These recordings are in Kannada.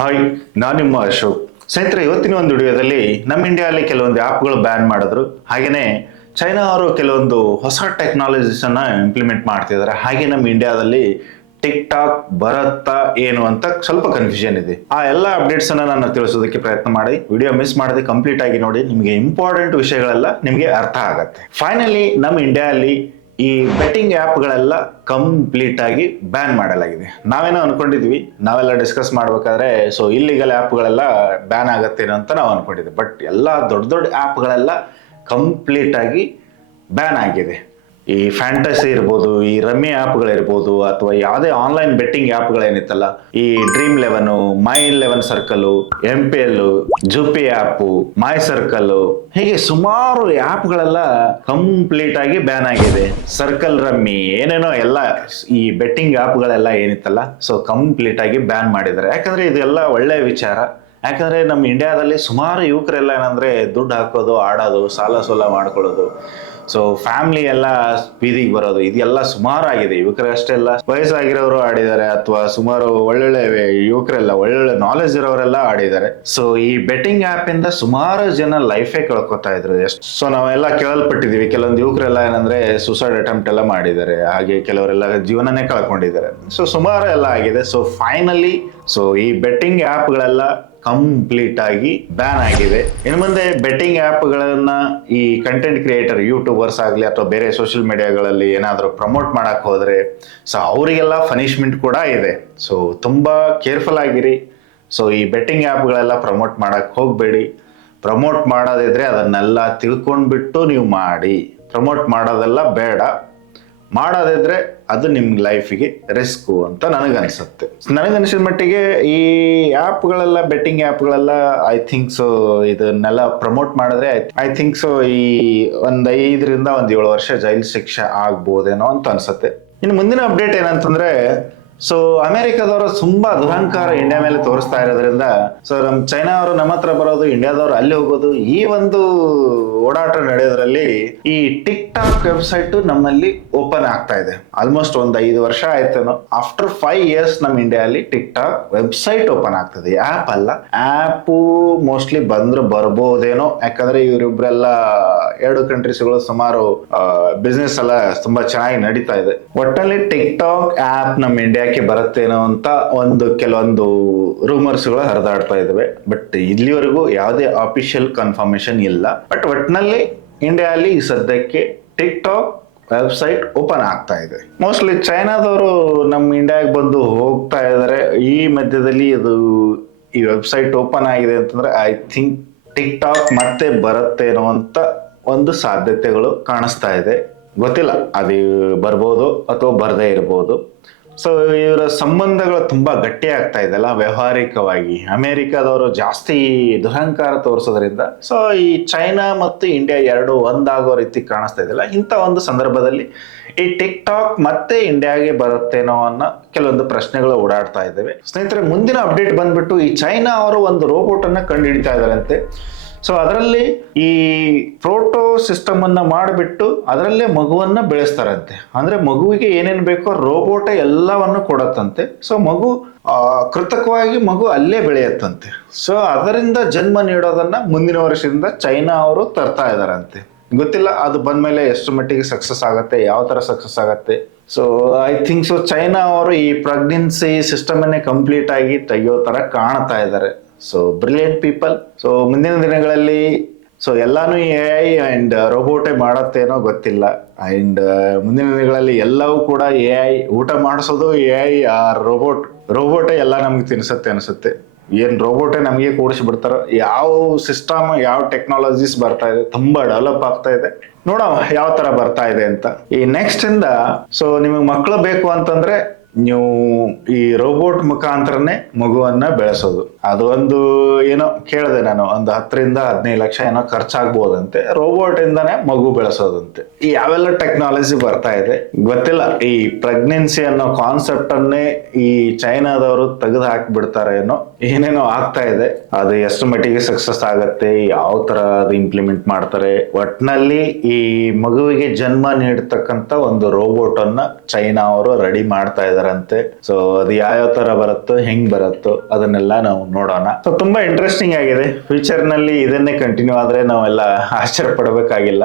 ಹಾಯ್, ನಾನು ನಿಮ್ಮ ಅಶೋಕ್. ಸ್ನೇಹಿತರೆ, ಇವತ್ತಿನ ಒಂದು ವಿಡಿಯೋದಲ್ಲಿ ನಮ್ಮ ಇಂಡಿಯಾದಲ್ಲಿ ಕೆಲವೊಂದು ಆ್ಯಪ್ಗಳು ಬ್ಯಾನ್ ಮಾಡಿದ್ರು. ಹಾಗೆಯೇ ಚೈನಾ ಅವರು ಕೆಲವೊಂದು ಹೊಸ ಟೆಕ್ನಾಲಜೀಸ್ ಅನ್ನ ಇಂಪ್ಲಿಮೆಂಟ್ ಮಾಡ್ತಿದ್ದಾರೆ. ಹಾಗೆ ನಮ್ಮ ಇಂಡಿಯಾದಲ್ಲಿ ಟಿಕ್ ಟಾಕ್ ಬರತ್ತಾ ಏನು ಅಂತ ಸ್ವಲ್ಪ ಕನ್ಫ್ಯೂಷನ್ ಇದೆ. ಆ ಎಲ್ಲ ಅಪ್ಡೇಟ್ಸ್ ಅನ್ನ ನಾನು ತಿಳಿಸೋದಕ್ಕೆ ಪ್ರಯತ್ನ ಮಾಡಿ. ವಿಡಿಯೋ ಮಿಸ್ ಮಾಡದೆ ಕಂಪ್ಲೀಟ್ ಆಗಿ ನೋಡಿ. ನಿಮಗೆ ಇಂಪಾರ್ಟೆಂಟ್ ವಿಷಯಗಳೆಲ್ಲ ನಿಮಗೆ ಅರ್ಥ ಆಗತ್ತೆ. ಫೈನಲಿ ನಮ್ಮ ಇಂಡಿಯಾದಲ್ಲಿ ಈ ಬೆಟ್ಟಿಂಗ್ ಆ್ಯಪ್ಗಳೆಲ್ಲ ಕಂಪ್ಲೀಟ್ ಆಗಿ ಬ್ಯಾನ್ ಮಾಡಲಾಗಿದೆ. ನಾವೇನೋ ಅನ್ಕೊಂಡಿದ್ವಿ, ನಾವೆಲ್ಲ ಡಿಸ್ಕಸ್ ಮಾಡ್ಬೇಕಾದ್ರೆ ಸೊ ಇಲ್ಲಿಗಲ್ ಆ್ಯಪ್ಗಳೆಲ್ಲ ಬ್ಯಾನ್ ಆಗತ್ತೇನೋ ಅಂತ ನಾವು ಅನ್ಕೊಂಡಿದ್ವಿ. ಬಟ್ ಎಲ್ಲ ದೊಡ್ಡ ದೊಡ್ಡ ಆ್ಯಪ್ಗಳೆಲ್ಲ ಕಂಪ್ಲೀಟ್ ಆಗಿ ಬ್ಯಾನ್ ಆಗಿದೆ. ಈ ಫ್ಯಾಂಟಸಿ ಇರ್ಬೋದು, ಈ ರಮ್ಮಿ ಆ್ಯಪ್ಗಳಿರ್ಬೋದು ಅಥವಾ ಯಾವುದೇ ಆನ್ಲೈನ್ ಬೆಟ್ಟಿಂಗ್ ಆ್ಯಪ್ಗಳೇನಿತ್ತಲ್ಲ ಈ dream eleven my eleven circle M P L Zupee app my circle ಹೀಗೆ ಸುಮಾರು ಆ್ಯಪ್ಗಳೆಲ್ಲ ಕಂಪ್ಲೀಟ್ ಆಗಿ ಬ್ಯಾನ್ ಆಗಿದೆ. ಸರ್ಕಲ್ ರಮ್ಮಿ ಏನೇನೋ ಎಲ್ಲ ಈ ಬೆಟ್ಟಿಂಗ್ ಆ್ಯಪ್ಗಳೆಲ್ಲ ಏನಿತ್ತಲ್ಲ ಸೊ ಕಂಪ್ಲೀಟ್ ಆಗಿ ಬ್ಯಾನ್ ಮಾಡಿದ್ದಾರೆ. ಯಾಕಂದ್ರೆ ಇದೆಲ್ಲ ಒಳ್ಳೆ ವಿಚಾರ. ಯಾಕಂದ್ರೆ ನಮ್ಮ ಇಂಡಿಯಾದಲ್ಲಿ ಸುಮಾರು ಯುವಕರೆಲ್ಲ ಏನಂದ್ರೆ ದುಡ್ಡು ಹಾಕೋದು, ಆಡೋದು, ಸಾಲ ಸೋಲ ಮಾಡ್ಕೊಳ್ಳೋದು ಸೊ ಫ್ಯಾಮಿಲಿ ಎಲ್ಲ ಬೀದಿಗೆ ಬರೋದು, ಇದೆಲ್ಲ ಸುಮಾರು ಆಗಿದೆ ಯುವಕರು ಅಷ್ಟೇ ಅಲ್ಲ, ವಯಸ್ಸಾಗಿರೋರು ಆಡಿದ್ದಾರೆ ಅಥವಾ ಸುಮಾರು ಒಳ್ಳೊಳ್ಳೆ ಯುವಕರೆಲ್ಲ, ಒಳ್ಳೊಳ್ಳೆ ನಾಲೆಜ್ ಇರೋರೆಲ್ಲ ಆಡಿದ್ದಾರೆ ಸೊ ಈ ಬೆಟ್ಟಿಂಗ್ ಆಪ್ ಇಂದ ಸುಮಾರು ಜನ ಲೈಫೇ ಕಳ್ಕೊತಾ ಇದ್ರು. ಎಷ್ಟು ಸೊ ನಾವೆಲ್ಲ ಕೇಳಲ್ಪಟ್ಟಿದೀವಿ ಕೆಲವೊಂದು ಯುವಕರೆಲ್ಲ ಏನಂದ್ರೆ ಸುಸೈಡ್ ಅಟೆಂಪ್ಟ್ ಎಲ್ಲ ಮಾಡಿದ್ದಾರೆ. ಹಾಗೆ ಕೆಲವರೆಲ್ಲ ಜೀವನನೇ ಕಳ್ಕೊಂಡಿದ್ದಾರೆ. ಸೊ ಸುಮಾರು ಎಲ್ಲ ಆಗಿದೆ. ಸೊ ಫೈನಲಿ ಸೊ ಈ ಬೆಟ್ಟಿಂಗ್ ಆಪ್ಗಳೆಲ್ಲ ಕಂಪ್ಲೀಟ್ ಆಗಿ ಬ್ಯಾನ್ ಆಗಿದೆ ಇನ್ನು ಮುಂದೆ ಬೆಟ್ಟಿಂಗ್ ಆ್ಯಪ್ಗಳನ್ನು ಈ ಕಂಟೆಂಟ್ ಕ್ರಿಯೇಟರ್ ಯೂಟ್ಯೂಬರ್ಸ್ ಆಗಲಿ ಅಥವಾ ಬೇರೆ ಸೋಷಿಯಲ್ ಮೀಡಿಯಾಗಳಲ್ಲಿ ಏನಾದರೂ ಪ್ರಮೋಟ್ ಮಾಡೋಕ್ಕೆ ಹೋದರೆ ಸೊ ಅವರಿಗೆಲ್ಲ ಪನಿಷ್ಮೆಂಟ್ ಕೂಡ ಇದೆ. ಸೊ ತುಂಬ ಕೇರ್ಫುಲ್ ಆಗಿರಿ. ಸೊ ಈ ಬೆಟ್ಟಿಂಗ್ ಆ್ಯಪ್ಗಳೆಲ್ಲ ಪ್ರಮೋಟ್ ಮಾಡೋಕ್ಕೆ ಹೋಗಬೇಡಿ. ಪ್ರಮೋಟ್ ಮಾಡೋದಿದ್ರೆ ಅದನ್ನೆಲ್ಲ ತಿಳ್ಕೊಂಡ್ಬಿಟ್ಟು ನೀವು ಮಾಡಿ. ಪ್ರಮೋಟ್ ಮಾಡೋದೆಲ್ಲ ಬೇಡ. ಮಾಡೋದಿದ್ರೆ ಅದು ನಿಮ್ಮ ಲೈಫಿಗೆ ರಿಸ್ಕು ಅಂತ ನನಗನ್ಸುತ್ತೆ. ನನಗನ್ಸಿದ ಮಟ್ಟಿಗೆ ಈ ಆ್ಯಪ್ಗಳೆಲ್ಲ ಬೆಟ್ಟಿಂಗ್ ಆ್ಯಪ್ಗಳೆಲ್ಲ ಐ ಥಿಂಕ್ ಸೊ ಇದನ್ನೆಲ್ಲ ಪ್ರಮೋಟ್ ಮಾಡಿದ್ರೆ ಐ ಥಿಂಕ್ ಸೊ ಈ ಒಂದು ಐದರಿಂದ ಒಂದು ಏಳು ವರ್ಷ ಜೈಲು ಶಿಕ್ಷೆ ಆಗ್ಬೋದೇನೋ ಅಂತ ಅನ್ಸುತ್ತೆ. ಇನ್ನು ಮುಂದಿನ ಅಪ್ಡೇಟ್ ಏನಂತಂದ್ರೆ ಸೊ ಅಮೆರಿಕದವರು ತುಂಬಾ ದುರಹಂಕಾರ ಇಂಡಿಯಾ ಮೇಲೆ ತೋರಿಸ್ತಾ ಇರೋದ್ರಿಂದ ಸೊ ನಮ್ ಚೈನಾ ಅವರು ನಮ್ಮ ಹತ್ರ ಬರೋದು ಇಂಡಿಯಾದವರು ಅಲ್ಲಿ ಹೋಗೋದು, ಈ ಒಂದು ಓಡಾಟ ನಡೆಯೋದ್ರಲ್ಲಿ ಈ ಟಿಕ್ ಟಾಕ್ ವೆಬ್ಸೈಟ್ ನಮ್ಮಲ್ಲಿ ಓಪನ್ ಆಗ್ತಾ ಇದೆ. ಆಲ್ಮೋಸ್ಟ್ ಒಂದ್ ಐದು ವರ್ಷ ಆಯ್ತೇನೋ. ಆಫ್ಟರ್ ಫೈವ್ ಇಯರ್ಸ್ ನಮ್ಮ ಇಂಡಿಯಾದಲ್ಲಿ ಟಿಕ್ ಟಾಕ್ ವೆಬ್ಸೈಟ್ ಓಪನ್ ಆಗ್ತದೆ. ಆಪ್ ಅಲ್ಲ. ಆಪ್ ಮೋಸ್ಟ್ಲಿ ಬಂದ್ರೆ ಬರ್ಬೋದೇನೋ. ಯಾಕಂದ್ರೆ ಇವರಿಬ್ರೆಲ್ಲ ಎರಡು ಕಂಟ್ರೀಸ್ಗಳು ಸುಮಾರು ಬಿಸ್ನೆಸ್ ಎಲ್ಲ ತುಂಬಾ ಚೆನ್ನಾಗಿ ನಡೀತಾ ಇದೆ. ಒಟ್ಟಲ್ಲಿ ಟಿಕ್ ಟಾಕ್ ಆಪ್ ನಮ್ಮ ಇಂಡಿಯಾಕ್ಕೆ ಬರುತ್ತೇನೋ ಅಂತ ಒಂದು ಕೆಲವೊಂದು ರೂಮರ್ಸ್ಗಳು ಹರಿದಾಡ್ತಾ ಇದಾವೆ. ಬಟ್ ಇಲ್ಲಿವರೆಗೂ ಯಾವುದೇ ಆಫಿಷಿಯಲ್ ಕನ್ಫರ್ಮೇಶನ್ ಇಲ್ಲ. ಬಟ್ ಒಟ್ಟಿನಲ್ಲಿ ಇಂಡಿಯಾದಲ್ಲಿ ಸದ್ಯಕ್ಕೆ ಟಿಕ್ ಟಾಕ್ ವೆಬ್ಸೈಟ್ ಓಪನ್ ಆಗ್ತಾ ಇದೆ. ಮೋಸ್ಟ್ಲಿ ಚೈನಾದವರು ನಮ್ಮ ಇಂಡಿಯಾಗೆ ಬಂದು ಹೋಗ್ತಾ ಇದ್ದಾರೆ ಈ ಮಧ್ಯದಲ್ಲಿ ಅದು ಈ ವೆಬ್ಸೈಟ್ ಓಪನ್ ಆಗಿದೆ ಅಂತಂದ್ರೆ ಐ ಥಿಂಕ್ ಟಿಕ್ ಟಾಕ್ ಮತ್ತೆ ಬರುತ್ತೇನೋ ಅಂತ ಒಂದು ಸಾಧ್ಯತೆಗಳು ಕಾಣಿಸ್ತಾ ಇದೆ. ಗೊತ್ತಿಲ್ಲ. ಅದು ಬರ್ಬೋದು ಅಥವಾ ಬರದೇ ಇರ್ಬೋದು. ಸೊ ಇವರ ಸಂಬಂಧಗಳು ತುಂಬಾ ಗಟ್ಟಿ ಆಗ್ತಾ ಇದೆಲ್ಲ ವ್ಯವಹಾರಿಕವಾಗಿ. ಅಮೆರಿಕದವರು ಜಾಸ್ತಿ ದುರಹಂಕಾರ ತೋರಿಸೋದ್ರಿಂದ. ಸೊ ಈ ಚೈನಾ ಮತ್ತು ಇಂಡಿಯಾ ಎರಡು ಒಂದಾಗೋ ರೀತಿ ಕಾಣಿಸ್ತಾ ಇದೆಲ್ಲ ಇಂಥ ಒಂದು ಸಂದರ್ಭದಲ್ಲಿ ಈ ಟಿಕ್ ಟಾಕ್ ಮತ್ತೆ ಇಂಡಿಯಾಗೆ ಬರುತ್ತೇನೋ ಅನ್ನೋ ಕೆಲವೊಂದು ಪ್ರಶ್ನೆಗಳು ಓಡಾಡ್ತಾ ಇದ್ದಾವೆ. ಸ್ನೇಹಿತರೆ, ಮುಂದಿನ ಅಪ್ಡೇಟ್ ಬಂದ್ಬಿಟ್ಟು ಈ ಚೈನಾ ಅವರು ಒಂದು ರೋಬೋಟ್ ಅನ್ನ ಕಂಡುಹಿಡಿತಾ ಇದಾರಂತೆ ಸೊ ಅದರಲ್ಲಿ ಈ ಪ್ರೋಟೋ ಸಿಸ್ಟಮ್ ಅನ್ನ ಮಾಡಿಬಿಟ್ಟು ಅದರಲ್ಲೇ ಮಗುವನ್ನ ಬೆಳೆಸ್ತಾರಂತೆ. ಅಂದ್ರೆ ಮಗುವಿಗೆ ಏನೇನು ಬೇಕೋ ರೋಬೋಟ ಎಲ್ಲವನ್ನು ಕೊಡತ್ತಂತೆ. ಸೊ ಮಗು ಕೃತಕವಾಗಿ ಮಗು ಅಲ್ಲೇ ಬೆಳೆಯತ್ತಂತೆ. ಸೊ ಅದರಿಂದ ಜನ್ಮ ನೀಡೋದನ್ನ ಮುಂದಿನ ವರ್ಷದಿಂದ ಚೈನಾ ಅವರು ತರ್ತಾ ಇದಾರಂತೆ. ಗೊತ್ತಿಲ್ಲ, ಅದು ಬಂದ್ಮೇಲೆ ಎಷ್ಟು ಮಟ್ಟಿಗೆ ಸಕ್ಸಸ್ ಆಗತ್ತೆ, ಯಾವ ತರ ಸಕ್ಸಸ್ ಆಗತ್ತೆ. So I think so China ಅವರು ಈ ಪ್ರೆಗ್ನೆನ್ಸಿ ಸಿಸ್ಟಮ್ ಅನ್ನೇ ಕಂಪ್ಲೀಟ್ ಆಗಿ ತೆಗೆಯೋ ತರ ಕಾಣ್ತಾ ಇದ್ದಾರೆ ಸೊ ಬ್ರಿಲಿಯಂಟ್ ಪೀಪಲ್ ಸೊ ಮುಂದಿನ ದಿನಗಳಲ್ಲಿ ಸೊ ಎಲ್ಲಾನು ಎ ಐ ಆ್ಯಂಡ್ ರೋಬೋಟೇ ಮಾಡತ್ತೇನೋ ಗೊತ್ತಿಲ್ಲ. ಅಂಡ್ ಮುಂದಿನ ದಿನಗಳಲ್ಲಿ ಎಲ್ಲವೂ ಕೂಡ ಎ ಐ ಊಟ ಮಾಡಿಸೋದು ಎ ಐ ಆ ರೋಬೋಟ್ ರೋಬೋಟೇ ಎಲ್ಲ ನಮ್ಗೆ ತಿನ್ಸುತ್ತೆ ಅನಿಸುತ್ತೆ. ಏನ್ ರೋಬೋಟೇ ನಮಗೆ ಕೂಡಿಸಿ ಬಿಡ್ತಾರೋ, ಯಾವ ಸಿಸ್ಟಮ್ ಯಾವ ಟೆಕ್ನಾಲಜೀಸ್ ಬರ್ತಾ ಇದೆ, ತುಂಬಾ ಡೆವಲಪ್ ಆಗ್ತಾ ಇದೆ. ನೋಡೋ ಯಾವ ತರ ಬರ್ತಾ ಇದೆ ಅಂತ. ಈ ನೆಕ್ಸ್ಟ್ ಇಂದ ಸೊ ನಿಮಗೆ ಮಕ್ಕಳು ಬೇಕು ಅಂತಂದ್ರೆ ನೀವು ಈ ರೋಬೋಟ್ ಮುಖಾಂತರನೇ ಮಗುವನ್ನ ಬೆಳೆಸೋದು. ಅದು ಒಂದು ಏನೋ ಕೇಳಿದೆ ನಾನು, ಒಂದು ಹತ್ತರಿಂದ ಹದಿನೈದು ಲಕ್ಷ ಏನೋ ಖರ್ಚಾಗ್ಬೋದಂತೆ. ರೋಬೋಟ್ ಇಂದಾನೆ ಮಗು ಬೆಳೆಸೋದಂತೆ. ಈ ಯಾವೆಲ್ಲ ಟೆಕ್ನಾಲಜಿ ಬರ್ತಾ ಇದೆ? ಗೊತ್ತಿಲ್ಲ. ಈ ಪ್ರೆಗ್ನೆನ್ಸಿ ಅನ್ನೋ ಕಾನ್ಸೆಪ್ಟ್ ಅನ್ನೇ ಈ ಚೈನಾದವರು ತೆಗೆದು ಹಾಕ್ಬಿಡ್ತಾರೆ ಏನೋ ಏನೇನೋ ಆಗ್ತಾ ಇದೆ. ಅದು ಎಷ್ಟು ಮಟ್ಟಿಗೆ ಸಕ್ಸಸ್ ಆಗತ್ತೆ, ಯಾವ ತರ ಅದು ಇಂಪ್ಲಿಮೆಂಟ್ ಮಾಡ್ತಾರೆ. ಒಟ್ನಲ್ಲಿ ಈ ಮಗುವಿಗೆ ಜನ್ಮ ನೀಡತಕ್ಕಂತ ಒಂದು ರೋಬೋಟ್ ಅನ್ನ ಚೈನಾ ಅವರು ರೆಡಿ ಮಾಡ್ತಾ ಇದ್ದಾರೆ. ಇದಾರಂತೆ. ಸೊ ಅದು ಯಾವ ತರ ಬರುತ್ತೋ, ಹೆಂಗ್ ಬರುತ್ತೋ, ಅದನ್ನೆಲ್ಲ ನಾವು ನೋಡೋಣ. ಸೊ ತುಂಬಾ ಇಂಟ್ರೆಸ್ಟಿಂಗ್ ಆಗಿದೆ. ಫ್ಯೂಚರ್ನಲ್ಲಿ ಇದನ್ನೇ ಕಂಟಿನ್ಯೂ ಆದ್ರೆ ನಾವೆಲ್ಲ ಆಶ್ಚರ್ಯ ಪಡಬೇಕಾಗಿಲ್ಲ.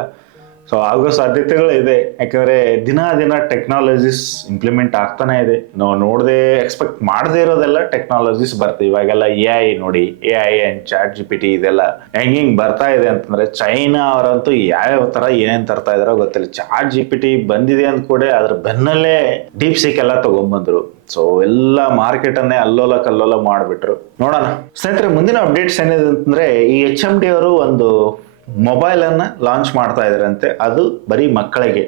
ಸೊ ಆಗೋ ಸಾಧ್ಯತೆಗಳು ಇದೆ ಯಾಕಂದ್ರೆ ದಿನ ದಿನ ಟೆಕ್ನಾಲಜೀಸ್ ಇಂಪ್ಲಿಮೆಂಟ್ ಆಗ್ತಾನೆ ಇದೆ. ನಾವು ನೋಡದೆ ಎಕ್ಸ್ಪೆಕ್ಟ್ ಮಾಡದೇ ಇರೋದೆಲ್ಲ ಟೆಕ್ನಾಲಜೀಸ್ ಬರ್ತೀವಿ ಇವಾಗೆಲ್ಲ ಎ ಐ ನೋಡಿ A I and chat G P T ಇದೆಲ್ಲ ಹೆಂಗ್ ಹಿಂಗ್ ಬರ್ತಾ ಇದೆ ಅಂತಂದ್ರೆ ಚೈನಾ ಅವರಂತೂ ಯಾವ್ಯಾವ ತರ ಏನೇನ್ ತರ್ತಾ ಇದಾರೋ ಗೊತ್ತಿಲ್ಲ. ಚಾಟ್ ಜಿ ಪಿ ಟಿ ಬಂದಿದೆ ಅಂತ ಕೂಡ ಅದ್ರ ಬೆನ್ನಲ್ಲೇ ಡೀಪ್ ಸಿಕ್ ಎಲ್ಲ ತಗೊಂಡ್ಬಂದ್ರು ಸೊ ಎಲ್ಲ ಮಾರ್ಕೆಟ್ ಅನ್ನೇ ಅಲ್ಲೋಲ ಕಲ್ಲೋಲ ಮಾಡಿಬಿಟ್ರು. ನೋಡೋಣ. ಸ್ನೇಹಿತರೆ, ಮುಂದಿನ ಅಪ್ಡೇಟ್ಸ್ ಏನಿದೆ ಅಂತಂದ್ರೆ ಈ ಎಚ್ ಎಂ ಡಿ ಅವರು ಒಂದು ಮೊಬೈಲ್ ಅನ್ನ ಲಾಂಚ್ ಮಾಡ್ತಾ ಇದ್ದಾರಂತೆ ಅದು ಬರೀ ಮಕ್ಕಳಿಗೆ.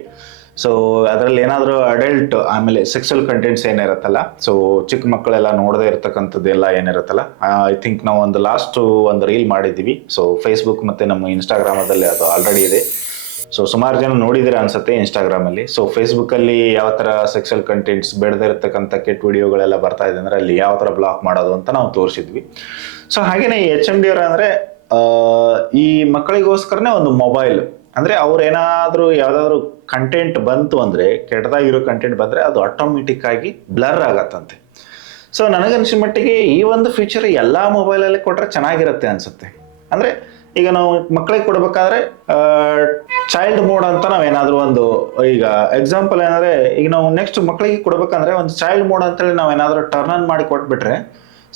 ಸೊ ಅದರಲ್ಲಿ ಏನಾದರೂ ಅಡಲ್ಟ್ ಆಮೇಲೆ ಸೆಕ್ಸುವಲ್ ಕಂಟೆಂಟ್ಸ್ ಏನಿರುತ್ತಲ್ಲ. ಸೊ ಚಿಕ್ಕ ಮಕ್ಕಳೆಲ್ಲ ನೋಡದೇ ಇರತಕ್ಕಂಥದ್ದೆಲ್ಲ ಏನಿರುತ್ತಲ್ಲ. ಐ ಥಿಂಕ್ ನಾವು ಒಂದು ಲಾಸ್ಟು ಒಂದು ರೀಲ್ ಮಾಡಿದ್ದೀವಿ. ಸೊ ಫೇಸ್ಬುಕ್ ಮತ್ತು ನಮ್ಮ ಇನ್ಸ್ಟಾಗ್ರಾಮದಲ್ಲಿ ಅದು ಆಲ್ರೆಡಿ ಇದೆ. ಸೊ ಸುಮಾರು ಜನ ನೋಡಿದಿರ ಅನ್ಸುತ್ತೆ ಇನ್ಸ್ಟಾಗ್ರಾಮಲ್ಲಿ ಸೊ ಫೇಸ್ಬುಕ್ಕಲ್ಲಿ ಯಾವ ಥರ ಸೆಕ್ಸುವಲ್ ಕಂಟೆಂಟ್ಸ್ ಬೆಳೆದೇ ಇರತಕ್ಕಂಥ ಕೆಟ್ಟ ವಿಡಿಯೋಗಳೆಲ್ಲ ಬರ್ತಾ ಇದೆ ಅಂದರೆ ಅಲ್ಲಿ ಯಾವ ಥರ ಬ್ಲಾಕ್ ಮಾಡೋದು ಅಂತ ನಾವು ತೋರಿಸಿದ್ವಿ. ಸೊ ಹಾಗೆಯೇ ಎಚ್ ಎಂ ಡಿ ಅವರ ಅಂದರೆ ಈ ಮಕ್ಕಳಿಗೋಸ್ಕರನೇ ಒಂದು ಮೊಬೈಲ್. ಅಂದರೆ ಅವ್ರು ಏನಾದರೂ ಯಾವುದಾದ್ರೂ ಕಂಟೆಂಟ್ ಬಂತು ಅಂದರೆ, ಕೆಟ್ಟದಾಗಿರೋ ಕಂಟೆಂಟ್ ಬಂದರೆ ಅದು ಆಟೋಮೆಟಿಕ್ ಆಗಿ ಬ್ಲರ್ ಆಗತ್ತಂತೆ. ಸೊ ನನಗನ್ಸಿದ ಮಟ್ಟಿಗೆ ಈ ಒಂದು ಫೀಚರ್ ಎಲ್ಲ ಮೊಬೈಲಲ್ಲಿ ಕೊಟ್ಟರೆ ಚೆನ್ನಾಗಿರುತ್ತೆ ಅನಿಸುತ್ತೆ. ಅಂದರೆ ಈಗ ನಾವು ಮಕ್ಕಳಿಗೆ ಕೊಡಬೇಕಾದ್ರೆ ಚೈಲ್ಡ್ ಮೋಡ್ ಅಂತ ನಾವೇನಾದರೂ ಒಂದು, ಈಗ ಎಕ್ಸಾಂಪಲ್ ಏನಂದರೆ, ಈಗ ನಾವು ನೆಕ್ಸ್ಟ್ ಮಕ್ಕಳಿಗೆ ಕೊಡಬೇಕಂದ್ರೆ ಒಂದು ಚೈಲ್ಡ್ ಮೋಡ್ ಅಂತೇಳಿ ನಾವೇನಾದರೂ ಟರ್ನ್ ಆನ್ ಮಾಡಿ ಕೊಟ್ಬಿಟ್ರೆ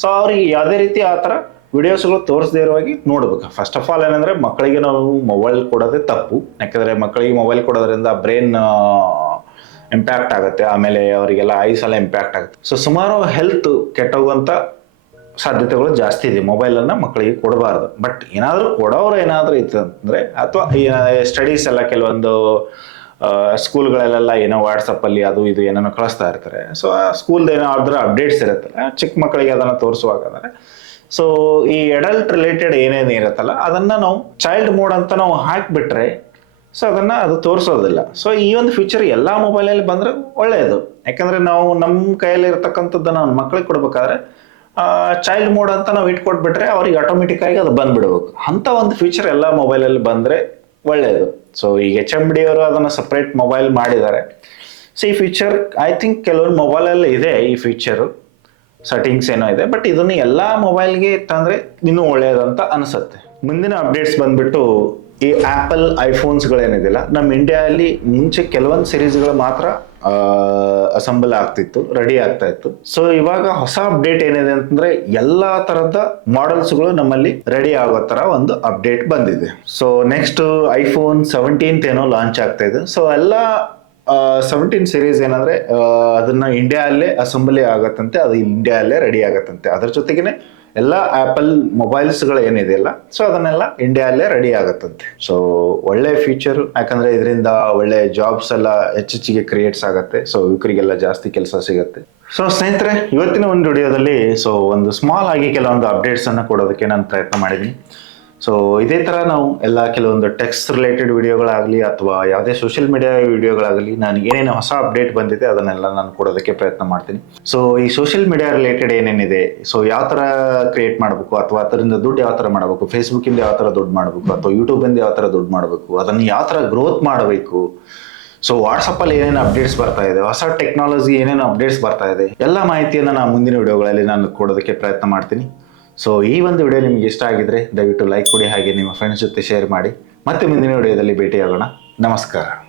ಸೊ ಅವ್ರಿಗೆ ಯಾವುದೇ ರೀತಿ ಆ ಥರ ವಿಡಿಯೋಸ್ಗಳು ತೋರಿಸದೇ ಇರುವಾಗಿ ನೋಡ್ಬೇಕು. ಫಸ್ಟ್ ಆಫ್ ಆಲ್ ಏನಂದ್ರೆ ಮಕ್ಕಳಿಗೆ ನಾವು ಮೊಬೈಲ್ ಕೊಡೋದೇ ತಪ್ಪು. ಯಾಕಂದ್ರೆ ಮಕ್ಕಳಿಗೆ ಮೊಬೈಲ್ ಕೊಡೋದ್ರಿಂದ ಬ್ರೈನ್ ಇಂಪ್ಯಾಕ್ಟ್ ಆಗುತ್ತೆ. ಆಮೇಲೆ ಅವರಿಗೆಲ್ಲ ಐಸ್ ಎಲ್ಲ ಇಂಪ್ಯಾಕ್ಟ್ ಆಗುತ್ತೆ. ಸೊ ಸುಮಾರು ಹೆಲ್ತ್ ಕೆಟ್ಟೋಗುವಂಥ ಸಾಧ್ಯತೆಗಳು ಜಾಸ್ತಿ ಇದೆ. ಮೊಬೈಲನ್ನು ಮಕ್ಕಳಿಗೆ ಕೊಡಬಾರ್ದು. ಬಟ್ ಏನಾದರೂ ಕೊಡೋರು ಏನಾದರೂ ಇತ್ತು ಅಂತಂದರೆ ಅಥವಾ ಸ್ಟಡೀಸ್ ಎಲ್ಲ ಕೆಲವೊಂದು ಸ್ಕೂಲ್ಗಳಲ್ಲೆಲ್ಲ ಏನೋ ವಾಟ್ಸಪ್ಪಲ್ಲಿ ಅದು ಇದು ಏನೇನೋ ಕಳಿಸ್ತಾ ಇರ್ತಾರೆ. ಸೊ ಸ್ಕೂಲ್ದು ಏನೋ ಅದರ ಅಪ್ಡೇಟ್ಸ್ ಇರುತ್ತಲ್ಲ, ಚಿಕ್ಕ ಮಕ್ಕಳಿಗೆ ಅದನ್ನು ತೋರಿಸುವಾಗ ಅಂದರೆ ಸೊ ಈ ಅಡಲ್ಟ್ ರಿಲೇಟೆಡ್ ಏನೇನು ಇರುತ್ತಲ್ಲ, ಅದನ್ನು ನಾವು ಚೈಲ್ಡ್ ಮೋಡ್ ಅಂತ ನಾವು ಹಾಕಿಬಿಟ್ರೆ ಸೊ ಅದನ್ನು ಅದು ತೋರಿಸೋದಿಲ್ಲ. ಸೊ ಈ ಒಂದು ಫೀಚರ್ ಎಲ್ಲ ಮೊಬೈಲಲ್ಲಿ ಬಂದ್ರೆ ಒಳ್ಳೆಯದು ಯಾಕಂದ್ರೆ ನಾವು ನಮ್ಮ ಕೈಯಲ್ಲಿ ಇರ್ತಕ್ಕಂಥದ್ದನ್ನು ನಾವು ಮಕ್ಕಳಿಗೆ ಕೊಡಬೇಕಾದ್ರೆ ಚೈಲ್ಡ್ ಮೋಡ್ ಅಂತ ನಾವು ಇಟ್ಕೊಟ್ಬಿಟ್ರೆ ಅವ್ರಿಗೆ ಆಟೋಮೆಟಿಕ್ ಆಗಿ ಅದು ಬಂದ್ಬಿಡ್ಬೇಕು. ಅಂಥ ಒಂದು ಫೀಚರ್ ಎಲ್ಲ ಮೊಬೈಲಲ್ಲಿ ಬಂದರೆ ಒಳ್ಳೆಯದು ಸೊ ಈಗ ಎಚ್ ಎಂ ಡಿ ಅವರು ಅದನ್ನು ಸಪ್ರೇಟ್ ಮೊಬೈಲ್ ಮಾಡಿದ್ದಾರೆ. ಸೊ ಈ ಫೀಚರ್ ಐ ಥಿಂಕ್ ಕೆಲವೊಂದು ಮೊಬೈಲಲ್ಲಿ ಇದೆ ಈ ಫೀಚರು ಸೆಟ್ಟಿಂಗ್ಸ್ ಏನೋ ಇದೆ ಬಟ್ ಇದನ್ನು ಎಲ್ಲ ಮೊಬೈಲ್ಗೆ ತಂದರೆ ಇನ್ನೂ ಒಳ್ಳೆಯದಂತ ಅನಿಸುತ್ತೆ. ಮುಂದಿನ ಅಪ್ಡೇಟ್ಸ್ ಬಂದ್ಬಿಟ್ಟು ಈ ಆ್ಯಪಲ್ ಐಫೋನ್ಸ್ಗಳೇನಿದಿಲ್ಲ ನಮ್ಮ ಇಂಡಿಯಾದಲ್ಲಿ ಮುಂಚೆ ಕೆಲವೊಂದು ಸಿರೀಸ್ಗಳು ಮಾತ್ರ ಅಸೆಂಬಲ್ ಆಗ್ತಿತ್ತು ರೆಡಿ ಆಗ್ತಾ ಇತ್ತು. ಸೊ ಇವಾಗ ಹೊಸ ಅಪ್ಡೇಟ್ ಏನಿದೆ ಅಂತಂದ್ರೆ ಎಲ್ಲಾ ತರದ ಮಾಡೆಲ್ಸ್ಗಳು ನಮ್ಮಲ್ಲಿ ರೆಡಿ ಆಗೋ ತರ ಒಂದು ಅಪ್ಡೇಟ್ ಬಂದಿದೆ. ಸೊ ನೆಕ್ಸ್ಟ್ ಐಫೋನ್ ಸೆವೆಂಟೀನ್ತ್ ಏನೋ ಲಾಂಚ್ ಆಗ್ತಾ ಇದೆ. ಸೊ ಎಲ್ಲ ಸೆವೆಂಟೀನ್ ಸಿರೀಸ್ ಏನಂದ್ರೆ ಅದನ್ನು ಇಂಡಿಯಾಲ್ಲೇ ಅಸೆಂಬ್ಲಿ ಆಗತ್ತಂತೆ, ಅದು ಇಂಡಿಯಾಲ್ಲೇ ರೆಡಿ ಆಗತ್ತಂತೆ. ಅದ್ರ ಜೊತೆಗೇನೆ ಎಲ್ಲ ಆಪಲ್ ಮೊಬೈಲ್ಸ್ಗಳು ಏನಿದೆಯಲ್ಲ ಸೊ ಅದನ್ನೆಲ್ಲ ಇಂಡಿಯಾಲ್ಲೇ ರೆಡಿ ಆಗತ್ತಂತೆ. ಸೊ ಒಳ್ಳೆ ಫ್ಯೂಚರ್ ಯಾಕಂದ್ರೆ ಇದರಿಂದ ಒಳ್ಳೆ ಜಾಬ್ಸ್ ಎಲ್ಲ ಹೆಚ್ಚೆಚ್ಚಿಗೆ ಕ್ರಿಯೇಟ್ಸ್ ಆಗತ್ತೆ ಸೊ ಯುವಕರಿಗೆಲ್ಲ ಜಾಸ್ತಿ ಕೆಲಸ ಸಿಗತ್ತೆ. ಸೊ ಸ್ನೇಹಿತರೆ, ಇವತ್ತಿನ ಒಂದು ವಿಡಿಯೋದಲ್ಲಿ ಸೊ ಒಂದು ಸ್ಮಾಲ್ ಆಗಿ ಕೆಲವೊಂದು ಅಪ್ಡೇಟ್ಸ್ ಅನ್ನ ಕೊಡೋದಕ್ಕೆ ನಾನು ಪ್ರಯತ್ನ ಮಾಡಿದ್ದೀನಿ. ಸೊ ಇದೇ ಥರ ನಾವು ಎಲ್ಲ ಕೆಲವೊಂದು ಟೆಕ್ಸ್ಟ್ ರಿಲೇಟೆಡ್ ವಿಡಿಯೋಗಳಾಗಲಿ ಅಥವಾ ಯಾವುದೇ ಸೋಷಿಯಲ್ ಮೀಡಿಯಾ ವಿಡಿಯೋಗಳಾಗಲಿ ನಾನು ಏನೇನು ಹೊಸ ಅಪ್ಡೇಟ್ ಬಂದಿದೆ, ಅದನ್ನೆಲ್ಲ ನಾನು ಕೊಡೋದಕ್ಕೆ ಪ್ರಯತ್ನ ಮಾಡ್ತೀನಿ. ಸೊ ಈ ಸೋಷಿಯಲ್ ಮೀಡಿಯಾ ರಿಲೇಟೆಡ್ ಏನೇನಿದೆ? ಸೊ ಯಾವ ಥರ ಕ್ರಿಯೇಟ್ ಮಾಡಬೇಕು? ಅಥವಾ ಅದರಿಂದ ದುಡ್ಡು ಯಾವ ಥರ ಮಾಡಬೇಕು? ಫೇಸ್ಬುಕ್ಕಿಂದ ಯಾವ ಥರ ದುಡ್ಡು ಮಾಡಬೇಕು? ಅಥವಾ ಯೂಟ್ಯೂಬಿಂದ ಯಾವ ಥರ ದುಡ್ಡು ಮಾಡಬೇಕು? ಅದನ್ನು ಯಾವ ಥರ ಗ್ರೋತ್ ಮಾಡಬೇಕು? ಸೊ ವಾಟ್ಸಪ್ಪಲ್ಲಿ ಏನೇನು ಅಪ್ಡೇಟ್ಸ್ ಬರ್ತಾ ಇದೆ? ಹೊಸ ಟೆಕ್ನಾಲಜಿ ಏನೇನು ಅಪ್ಡೇಟ್ಸ್ ಬರ್ತಾ ಇದೆ? ಎಲ್ಲ ಮಾಹಿತಿಯನ್ನು ನಾನು ಮುಂದಿನ ವಿಡಿಯೋಗಳಲ್ಲಿ ನಾನು ಕೊಡೋದಕ್ಕೆ ಪ್ರಯತ್ನ ಮಾಡ್ತೀನಿ. ಸೊ ಈ ಒಂದು ವಿಡಿಯೋ ನಿಮಗೆ ಇಷ್ಟ ಆಗಿದ್ರೆ ದಯವಿಟ್ಟು ಲೈಕ್ ಕೊಡಿ ಹಾಗೆ ನಿಮ್ಮ ಫ್ರೆಂಡ್ಸ್ ಜೊತೆ ಶೇರ್ ಮಾಡಿ. ಮತ್ತೆ ಮುಂದಿನ ವಿಡಿಯೋದಲ್ಲಿ ಭೇಟಿಯಾಗೋಣ. ನಮಸ್ಕಾರ.